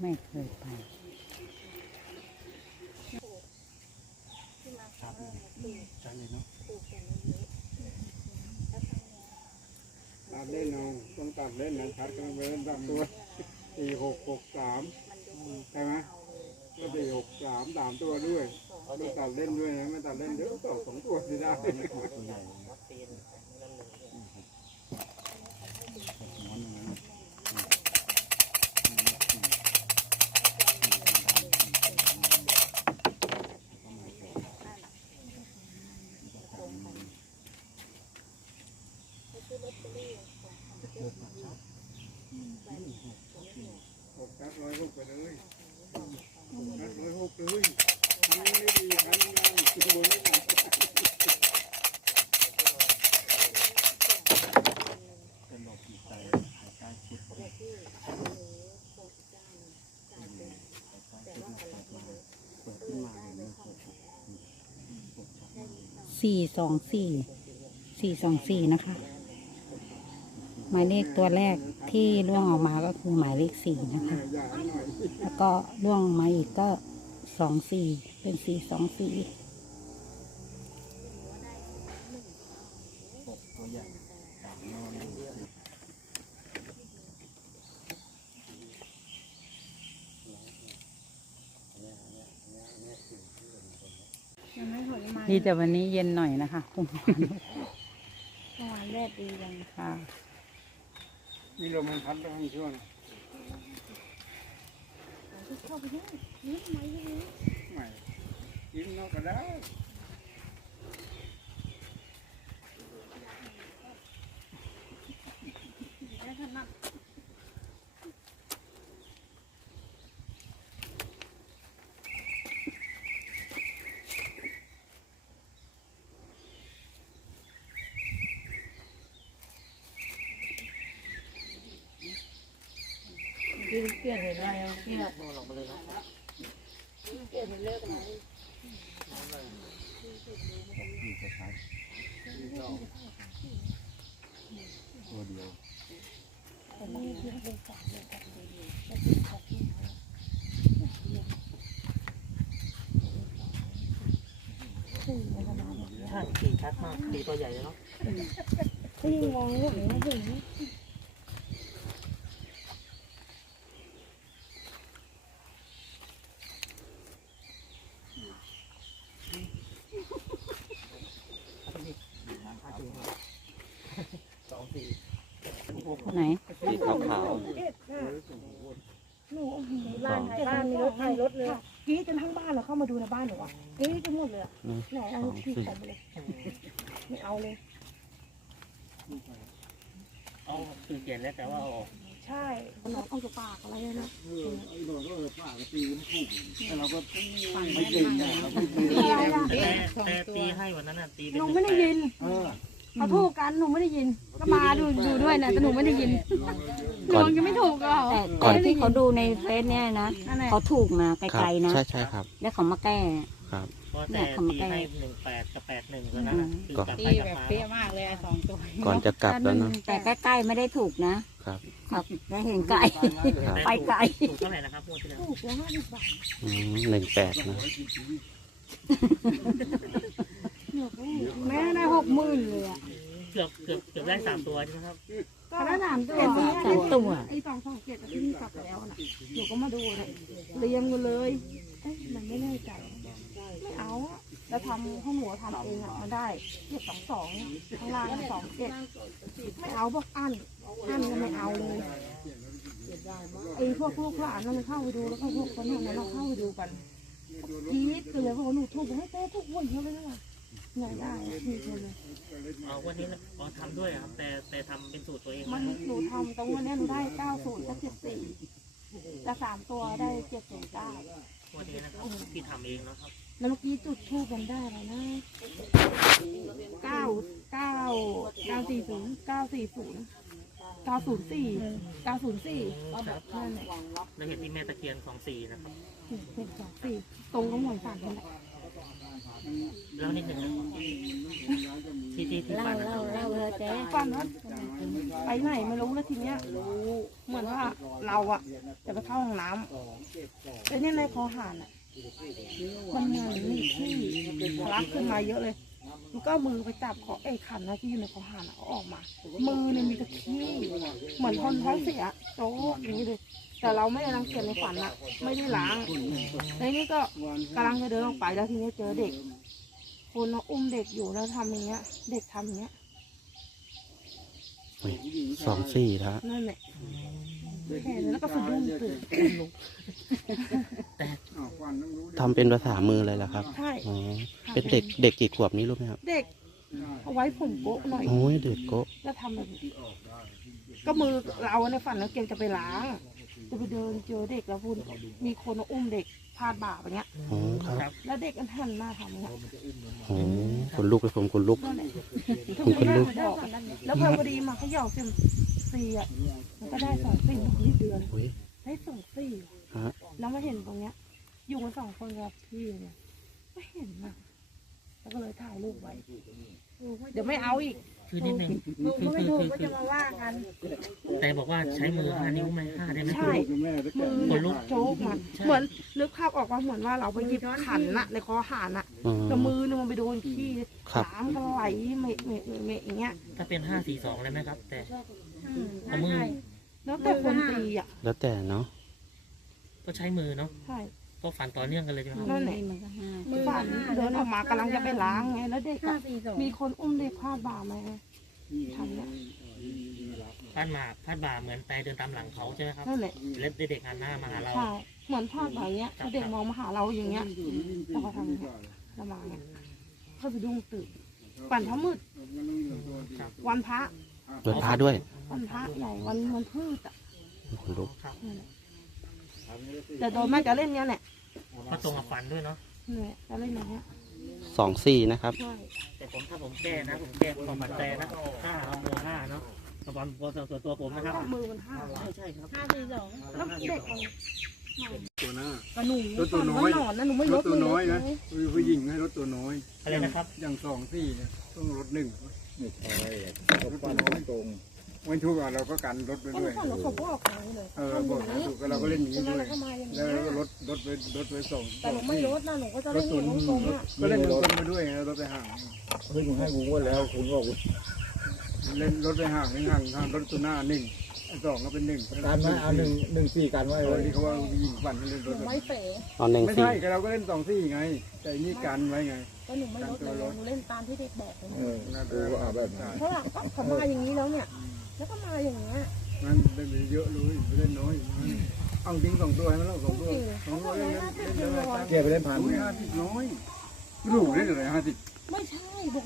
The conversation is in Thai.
ไม่เคยไปครับใช่เลยเนาะตัดเล่นเอาต้องตัดเล่นนะชัดกันไปเล่นตัดตัวสี่หกหกสามใช่ไหมก็สี่หกสามสามตัวด้วยต้องตัดเล่นด้วยนะไม่ตัดเล่นเดี๋ยวต่อสองตัวสิได้ ตัวใหญ่เลยนะหัวหนึ่งนะ หกชัดร้อยหกไปเลยชัดร้อยหกเลยทันไม่ดีทันยังกินบนไม่หนัก เป็นหลบอยู่ใจหายใจชุดหายใจชุดเปิดขึ้นมาเลยเปิดเปิดชัดมาก สี่สองสี่สี่สองสี่นะคะ หมายเลขตัวแรกที่ร่วงออกมาก็คือหมายเลขสี่นะคะ แล้วก็ร่วงมาอีกก็สองสี่เป็นสี่สองสี่ หกตัวใหญ่สามนอน ยัง ไม่ผลไม้นี่แต่วันนี้เย็นหน่อยนะคะคุณเมื่อวานแดดดียังค่ะนี่ลมมันพัดไปทางช่วงเข้าไปได้นี่ทำไมไม่รู้ไม่กินนอกก็ได้ได้ กินเกลียดเห็นอะไรเอาเกลียดเปลี่ยนเป็นเลิกแล้วอยู่จะใช้ตัวเดียวใช่สีชัดมากสีตัวใหญ่เลยเนาะที่มองเห็นไม่เห็น ไหน สีขาวขาวหนูบ้านบ้านมีรถไฟรถเลยกรี๊ดจนทั้งบ้านเราเข้ามาดูในบ้านหนูอะกรี๊ดจนหมดเลยอะไหนเอาที่ของไปเลยไม่เอาเลย เอาคือเขียนแล้วแต่ว่าเอาออกใช่มันออกจากปากอะไรนะเออไอ้โดนก็เออป้าก็ตีไม่ถูกแต่เราก็ไม่เก่งนะเราไม่ตีอะไรอะแต่แต่ตีให้วันนั้นน่ะตีเป็นหนูไม่ได้ยินเออเขาถูกกันหนูไม่ได้ยิน ก็มาดูดูด้วยนะแต่หนูไม่ได้ยินหนูยังไม่ถูกก็เหรอแต่ก่อนที่เขาดูในเฟซเนี่ยนะนั่นแหละเขาถูกมาครัไกลๆนะ ใช่ใช่ครับ แล้วเขามาแก้ ครับเพราะแต่ตีให้หนึ่งแปดกับแปดหนึ่งวันนั้นน่ะคือกลับไปกลับมาก่อนจะกลับแล้วเนาะแต่ใกล้ๆไม่ได้ถูกนะครับครับได้เห็นไกล ครับไปไกล ถูกเท่าไหร่นะครับงวดที่แล้วถูกแล้วห้าสิบบาทอืมหนึ่งแปดนะแม่ได้หกหมื่นเลยอะ เกือบเกือบเกือบได้สามตัวใช่ไหมครับ ก็ได้สามตัวสามตัวไอ้สองสองเจ็ดที่นี่กลับไปแล้วนะหนูก็มาดูเลยเรียงกันเลยเอ๊ะมันไม่แน่ใจไม่เอาอะแล้วทำข้าวหมูทำเองอะมันได้เจ็ดสองสองข้างล่างสองเจ็ดไม่เอาพวกอันอันก็ไม่เอาเลยไอ้พวกลูกหลานเราเข้าไปดูแล้วก็พวกคนนั้นเราเข้าไปดูกันชีวิตเกลือพวกหนูถูกให้เต้ทุกวันเขาเลยนะ ไงได้อะมีคนเลยเอาวันนี้นะอ๋อทำด้วยครับ แต่แต่ทำเป็นสูตรตัวเองมันหนูทำตรงวันนี้หนูได้เก้าศูนย์กับเจ็ดสี่แต่สามตัวได้เจ็ดศูนย์เก้าวันนี้นะครับที่ทำเองเนาะครับแล้วเมื่อกี้จุดทูบกันได้เลยนะเก้าเก้าเก้าสี่ศูนย์เก้าสี่ศูนย์เก้าศูนย์สี่เก้าศูนย์สี่ครับนั่นแหละแล้วเห็นที่แม่ตะเคียนสองสี่นะครับเจ็ดสองสี่ตรงกับหมวยสามคนแหละ แล้วนิดหนึ่งนที่ที่ที่เล่านนเล่าเล่าเลยเจ๊ฟันว่าไปไหนไม่รู้แล้วทีเนี้ยเหมือนว่าเราอะจะไปเข้าห้องน้ำแต่เนี่ยในคอหานอะมันเหมือนมีขี้ทะลักขึ้นมาเยอะเลยมันก็เอามือไปจับขอไอ้ขันนะที่อยู่ในคอหานอะเอาออกมา มือเนี่ยมีแต่ขี้เหมือนคนท้องเสียโจ๊กอย่างนี้เลย แต่เราไม่ได้รังเกียจในฝันอะไม่ได้ล้างแล้วนี่ก็กำลังจะเดินออกไปแล้วทีนี้เจอเด็ก คนเอาอุ้มเด็กอยู่แล้วทำอย่างเงี้ย เด็กทำอย่างเงี้ยสองสี่แล้วนั่นแหละแค่นั้นแล้วก็สะดุ้งตื่นอ้าวฟันต้องรู้ทำเป็นภาษามือเลยเหรอครับใช่อ๋อเป็นเด็กเด็กกี่ขวบนี้รู้ไหมครับเด็กเอาไว้ผมโกะหน่อย โอ้ยเด็กโกะแล้วทำแบบนี้ก็มือเราในฝันเราเกมจะไปล้าง จะไปเดินเจอเด็กแล้วพูดมีคนเอาอุ้มเด็กพาดบ่าอย่างเงี้ย อ๋อครับ แล้วเด็กอันหันมาทำอย่างเงี้ยโอ้คนลุกเลยผมคนลุก นั่นแหละผมคนลุกบอกอะแล้วพอพอดีมาเขย่าเซยมซีอะมันก็ได้สองสี่นี่เดือน อุ้ยได้สองสี่ฮะแล้วมาเห็นตรงเนี้ย อยู่กันสองคนกับพี่เนี่ยไม่เห็นอะแล้วก็เลยถ่ายรูปไว้ เดี๋ยวไม่เอาอีก คือนิดนึงถูกคือไม่คือถูกคือก็คืจะอมาว่ากันแต่บอกว่าใช้มือห้านิ้วไหมห้าได้ไหมใช่คุณแม่ถ้าเกิมืดอเนี่ยโจ๊กมันเหมือนนึกภาพออกว่าเหมือนว่าเราไปหยิบขันน่ะในคอหานน่ะอ๋อแต่มือเนี่ยมันไปโดนขี้ครับ น้ำก็ไหลเมะเมะเมะเมะอย่างเงี้ยถ้าเป็นห้าสี่สองเลยไหมครับ แต่เอามือ แล้วแต่คนตีอะ แล้วแต่เนาะก็ใช้มือเนาะ ใช่ ก็ฝันต่อเนื่องกันเลยใช่ไหมครับนั่นแหละมันก็ห้าฝันเดินออกมากำลังจะไปล้างไง แล้วเด็กอะมีคนอุ้มเด็กพาดบ่ามาทำเนี่ยพาดมาพาดบ่าเหมือนแต่เดินตามหลังเขาใช่ไหมครับนั่นแหละแล้วเด็กๆหันหน้ามาหาเราใช่เหมือนพาดบ่าอย่างเงี้ยแล้วเด็กมองมาหาเราอย่างเงี้ยเราก็ทำอย่างเงี้ยแล้วมาเนี่ยเขาไปดุ้งตื่นปั่นทั้งมืดวันพระ โดนพาด้วยวันพระใหญ่วันวันพืชอะคนลุกนั่นแหละแต่โดนแม่จะเล่นเนี้ยเนี่ย ก็ตรงกับฝันด้วยเนาะเนี่ยจะเล่นอย่างเงี้ยสองสี่นะครับ ใช่แต่ผมถ้าผมแก้นะผมแก้ความฝันแต่นะห้าเอามือห้าเนาะความส่วนตัวผมนะครับก็มือมันห้าใช่ใช่ครับแล้วเด็กเอาตัวหน้า กระหนูรถตัวน้อยฝัว่าหนอนนะหนูไม่รลถดตัวเลน้อยยนะผู้หญิงให้รถตัวน้อยอะไรนะครับ อย่างสองสี่เนี่ยต้องรถหนึ่ง ไม่ใช่รถฟันตรง ไม่ทุกอะเราก็กันรถไปก็ด้วยฝันว่าเขาบอกอย่างนี้เลยเออบอกถูกก็เราก็เล่นอย่างนี้ใช่ไหมด้วยเราก็มาอย่างนี้แล้วรถรถไปรถไปส่งแต่หนูไม่ลดนะหนูก็จะรเล่ถนอตุยู่นตรงๆอะก็เล่นรถไปด้วยไงรถไปห่าง เฮ้ยคุณให้กูว่าแล้วคุณบอกเล่นรถไปห่างห่างทางรถตัวหน้าหนึ่งสองก็เป็นหนึ่งการไหมเอาหนึ่งหนึ่งสี่การไว้เอเลอยที่เขาว่ายิงฟันเล่นหรถนูไม่เป๋ตอนหนึ่งไม่สี่ใช่ก็เราก็เล่นสองสี่ไง แต่นี่กันไว้ไง ก็หนูไม่ลดเลยหนูเล่นตามที่เด็กบอกเลยเออกูก็เอาแบบนั้นเพราะว่าก็เขามาอย่างนี้แล้วเนี่ย แล้วก็มาอย่างเงี้ยมันเล่นเยอะเลยเล่นน้อยเอาจริงสองตัวให้มันแล้วสองตัวสองตัวเล่นเล่นเล่นเล่นเกียร์ไปเล่นพันห้าสิบน้อยรู้ได้เลยห้าสิบไม่ใช่บอก